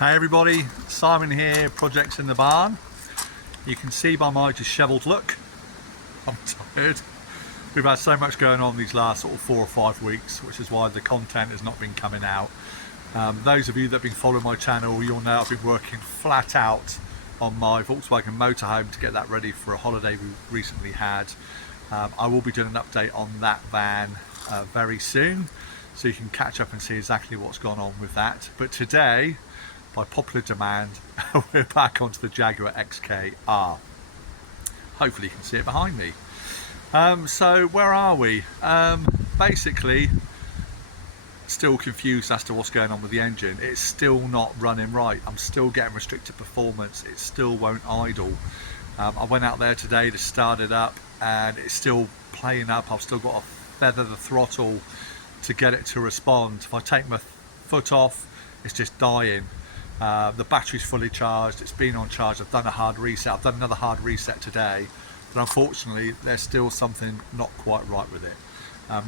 Hi everybody, Simon here, projects in the barn. You can see by my dishevelled look, I'm tired. We've had so much going on these last sort of 4 or 5 weeks, which is why the content has not been coming out. Those of you that have been following my channel, you'll know I've been working flat out on my Volkswagen motorhome to get that ready for a holiday we recently had. I will be doing an update on that van very soon, so you can catch up and see exactly what's gone on with that. But today, by popular demand, we're back onto the Jaguar XKR. Hopefully you can see it behind me. So where are we? Basically, still confused as to what's going on with the engine. It's still not running right. I'm still getting restricted performance. It still won't idle. I went out there today to start it up and it's still playing up. I've still got to feather the throttle to get it to respond. If I take my foot off, it's just dying. The battery's fully charged, it's been on charge, I've done a hard reset, I've done another hard reset today, but unfortunately there's still something not quite right with it.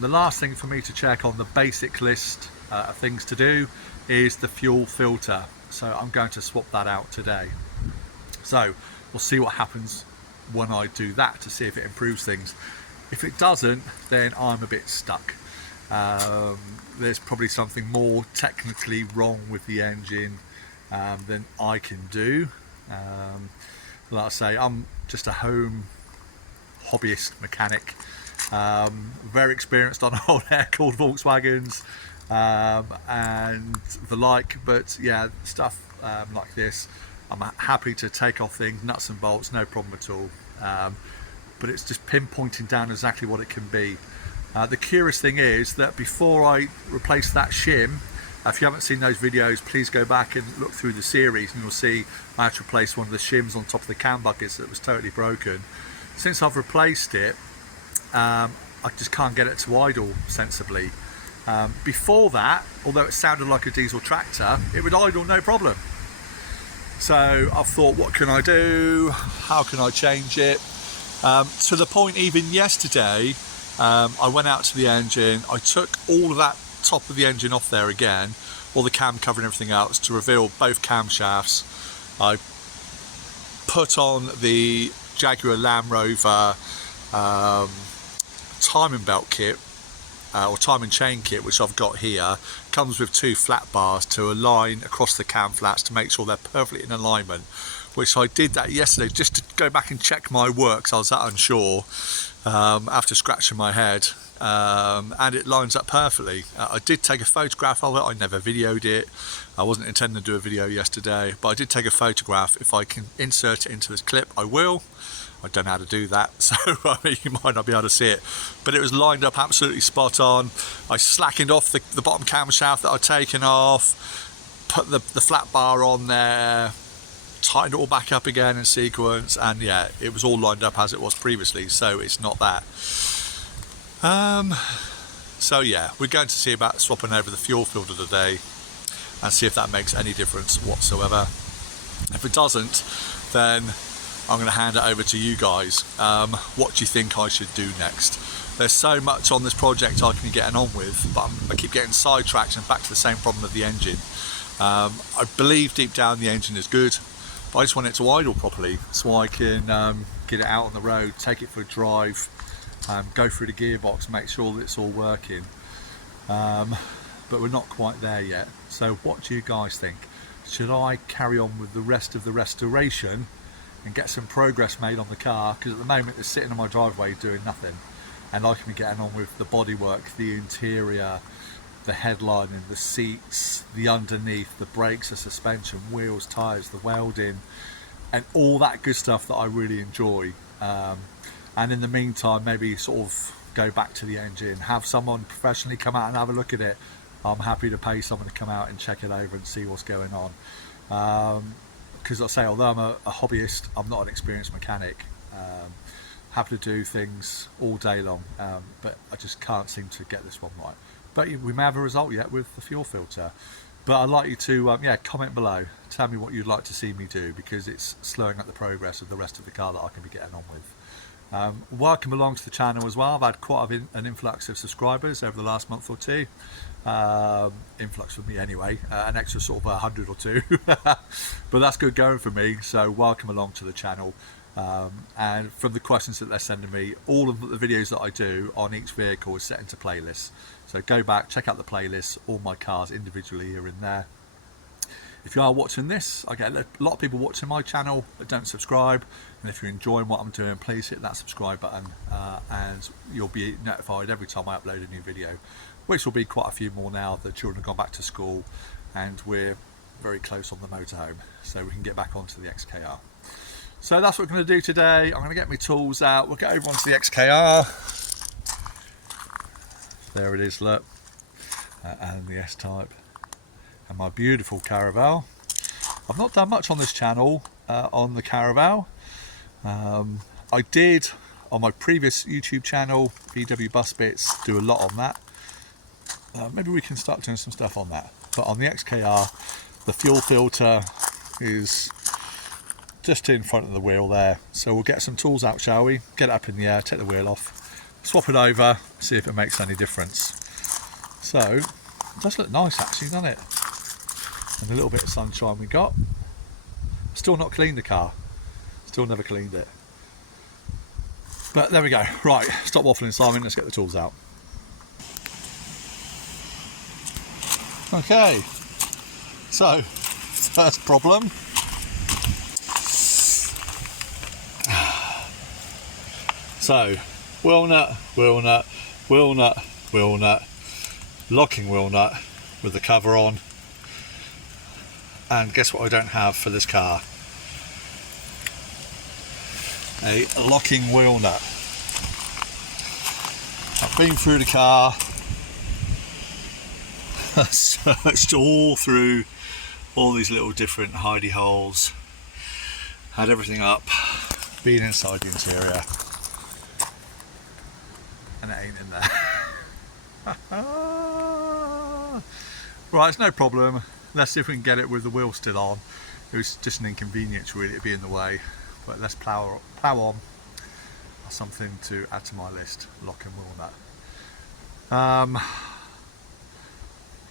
The last thing for me to check on the basic list of things to do is the fuel filter, so I'm going to swap that out today. So we'll see what happens when I do that to see if it improves things. If it doesn't, then I'm a bit stuck. There's probably something more technically wrong with the engine than I can do. Like I say, I'm just a home hobbyist mechanic, very experienced on old air-cooled Volkswagens and the like, but yeah, stuff like this, I'm happy to take off things, nuts and bolts, no problem at all. But it's just pinpointing down exactly what it can be. The curious thing is that before I replace that shim, if you haven't seen those videos, please go back and look through the series and you'll see I had to replace one of the shims on top of the cam buckets that was totally broken. Since I've replaced it, I just can't get it to idle sensibly. Before that, although it sounded like a diesel tractor, it would idle no problem. So I've thought, what can I do? How can I change it? To the point even yesterday, I went out to the engine, I took all of that top of the engine off there again, all the cam cover and everything else, to reveal both camshafts. I put on the Jaguar Land Rover timing belt kit, or timing chain kit, which I've got here. Comes with 2 flat bars to align across the cam flats to make sure they're perfectly in alignment, which I did that yesterday just to go back and check my work, because I was that unsure after scratching my head. And it lines up perfectly. I did take a photograph of it, I never videoed it. I wasn't intending to do a video yesterday, but I did take a photograph. If I can insert it into this clip, I will. I don't know how to do that, so I mean, you might not be able to see it, but it was lined up absolutely spot on. I slackened off the bottom camshaft that I'd taken off, put the flat bar on there, tightened it all back up again in sequence, and yeah, it was all lined up as it was previously, so it's not that. So yeah, we're going to see about swapping over the fuel filter today and see if that makes any difference whatsoever. If it doesn't, then I'm going to hand it over to you guys. What do you think I should do next? There's so much on this project I can be getting on with, but I keep getting sidetracked and back to the same problem with the engine. I believe deep down the engine is good, but I just want it to idle properly so I can get it out on the road, take it for a drive, go through the gearbox, make sure that it's all working. But we're not quite there yet. So what do you guys think? Should I carry on with the rest of the restoration and get some progress made on the car? Because at the moment it's sitting on my driveway doing nothing, and I can be getting on with the bodywork, the interior, the headlining, the seats, the underneath, the brakes, the suspension, wheels, tyres, the welding, and all that good stuff that I really enjoy. And in the meantime, maybe sort of go back to the engine, have someone professionally come out and have a look at it. I'm happy to pay someone to come out and check it over and see what's going on. Because I say, although I'm a hobbyist, I'm not an experienced mechanic. Happy to do things all day long, but I just can't seem to get this one right. But we may have a result yet with the fuel filter. But I'd like you to yeah, comment below, tell me what you'd like to see me do, because it's slowing up the progress of the rest of the car that I can be getting on with. Welcome along to the channel as well. I've had quite an influx of subscribers over the last month or two. Influx for me anyway, an extra sort of 100 or two, but that's good going for me. So welcome along to the channel. And from the questions that they're sending me, all of the videos that I do on each vehicle is set into playlists. So go back, check out the playlist, all my cars individually are in there. If you are watching this, I get a lot of people watching my channel that don't subscribe, and if you're enjoying what I'm doing, please hit that subscribe button, and you'll be notified every time I upload a new video, which will be quite a few more now. The children have gone back to school and we're very close on the motorhome, so we can get back onto the XKR. So that's what we're going to do today. I'm going to get my tools out, we'll get over onto the XKR. There it is, look, and the S-Type. And my beautiful Caravel. I've not done much on this channel on the Caravel. I did on my previous YouTube channel, VW Bus Bits, do a lot on that. Maybe we can start doing some stuff on that. But on the XKR, the fuel filter is just in front of the wheel there. So we'll get some tools out, shall we? Get it up in the air, take the wheel off, swap it over, see if it makes any difference. So, it does look nice actually, doesn't it? And a little bit of sunshine we got. Still not cleaned the car. Still never cleaned it. But there we go. Right, stop waffling, Simon. Let's get the tools out. Okay. So, first problem. So, wheel nut, locking wheel nut with the cover on. And guess what I don't have for this car? A locking wheel nut. I've been through the car, searched all through all these little different hidey holes, had everything up, been inside the interior, and it ain't in there. Right, it's no problem. Let's see if we can get it with the wheel still on. It was just an inconvenience really to be in the way, but let's plough on. That's something to add to my list, lock and wheel nut.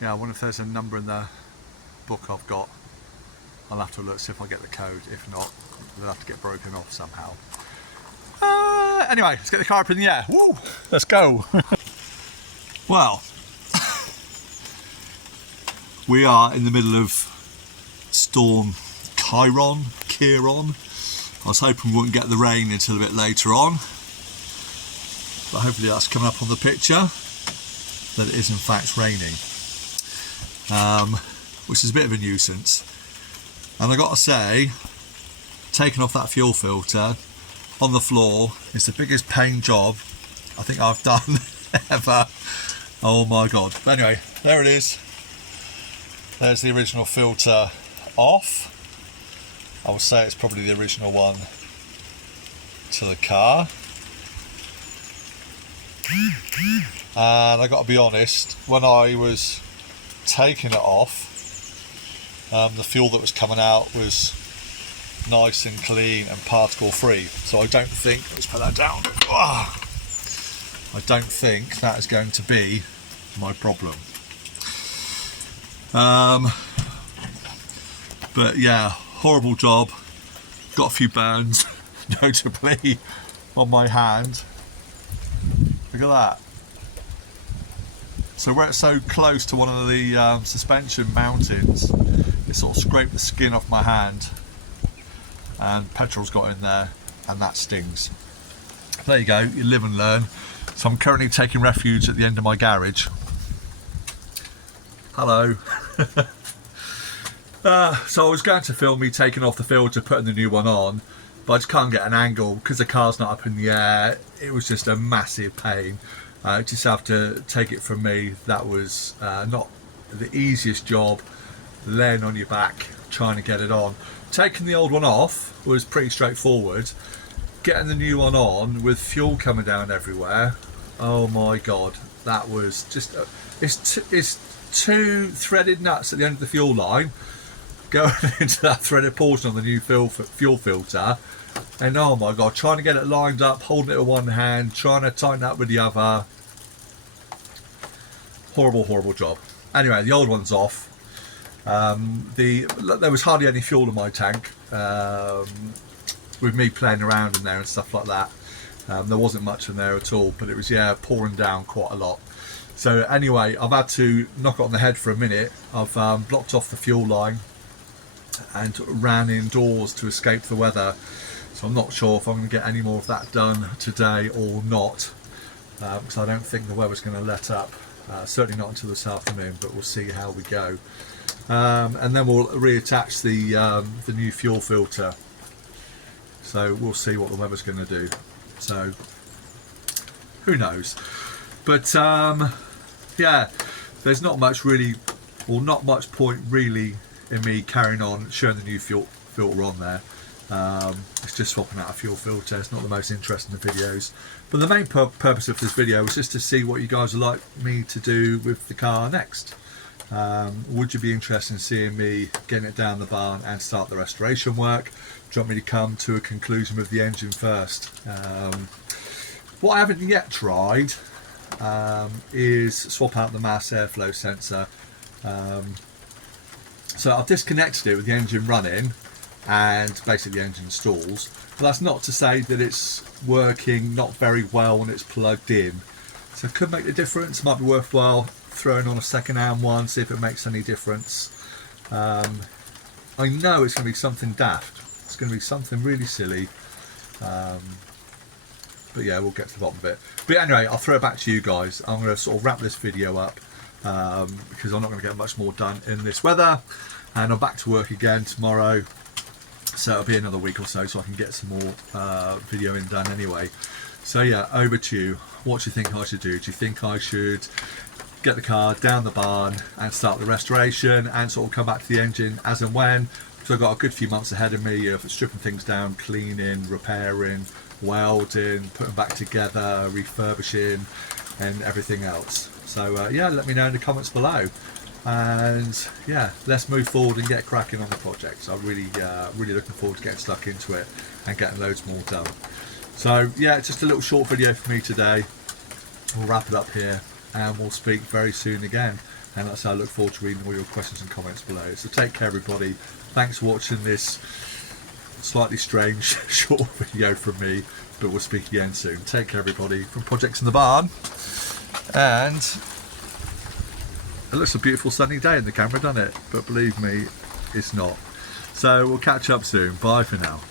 Yeah, I wonder if there's a number in the book I've got. I'll have to look, see if I get the code. If not, they'll have to get broken off somehow. Anyway, let's get the car up in the air. Woo! Let's go. Well, we are in the middle of Storm Kieron. I was hoping we wouldn't get the rain until a bit later on, but hopefully that's coming up on the picture that it is in fact raining, which is a bit of a nuisance. And I got to say, taking off that fuel filter on the floor is the biggest pain job I think I've done ever. Oh my god. But anyway, there it is. There's the original filter off. I would say it's probably the original one to the car. And I got to be honest, when I was taking it off, the fuel that was coming out was nice and clean and particle free. So I don't think, let's put that down. I don't think that is going to be my problem. But yeah, horrible job. Got a few burns, notably on my hand. Look at that. So where it's so close to one of the suspension mountings, it sort of scraped the skin off my hand, and petrol's got in there, and that stings. There you go, you live and learn. So I'm currently taking refuge at the end of my garage. Hello. So I was going to film me taking off the filter, putting the new one on, but I just can't get an angle because the car's not up in the air. It was just a massive pain. Just have to take it from me, that was not the easiest job, laying on your back trying to get it on. Taking the old one off was pretty straightforward. Getting the new one on with fuel coming down everywhere, oh my god, that was just it's two threaded nuts at the end of the fuel line going into that threaded portion on the new fuel filter, And oh my god, trying to get it lined up, holding it with one hand, trying to tighten up with the other. Horrible job. Anyway, the old one's off. There was hardly any fuel in my tank, with me playing around in there and stuff like that. There wasn't much in there at all, but it was, yeah, pouring down quite a lot. So anyway, I've had to knock it on the head for a minute. I've blocked off the fuel line and ran indoors to escape the weather. So I'm not sure if I'm going to get any more of that done today or not, because I don't think the weather's going to let up. Certainly not until this afternoon, but we'll see how we go. And then we'll reattach the new fuel filter. So we'll see what the weather's going to do. So who knows? But yeah, there's not much really, or not much point really in me carrying on showing the new fuel filter on there. It's just swapping out a fuel filter. It's not the most interesting of videos, but the main purpose of this video was just to see what you guys would like me to do with the car next. Would you be interested in seeing me getting it down the barn and start the restoration work? Do you want me to come to a conclusion with the engine first? What I haven't yet tried is swap out the mass airflow sensor. So I've disconnected it with the engine running, and basically the engine stalls. But that's not to say that it's working not very well when it's plugged in. So it could make a difference. Might be worthwhile throwing on a second-hand one, see if it makes any difference. I know it's going to be something daft. It's going to be something really silly. But yeah, we'll get to the bottom of it. But anyway, I'll throw it back to you guys. I'm going to sort of wrap this video up because I'm not going to get much more done in this weather. And I'm back to work again tomorrow. So it'll be another week or so I can get some more videoing done anyway. So yeah, over to you. What do you think I should do? Do you think I should get the car down the barn and start the restoration and sort of come back to the engine as and when? So I've got a good few months ahead of me of stripping things down, cleaning, repairing, welding, putting back together, refurbishing and everything else. So yeah, let me know in the comments below. And yeah, let's move forward and get cracking on the project. So I'm really looking forward to getting stuck into it and getting loads more done. So yeah, it's just a little short video for me today. We'll wrap it up here and we'll speak very soon again. And that's how I look forward to reading all your questions and comments below. So take care everybody. Thanks for watching this slightly strange short video from me, but we'll speak again soon. Take care everybody from Projects in the Barn. And it looks a beautiful sunny day in the camera, doesn't it? But believe me, it's not. So we'll catch up soon. Bye for now.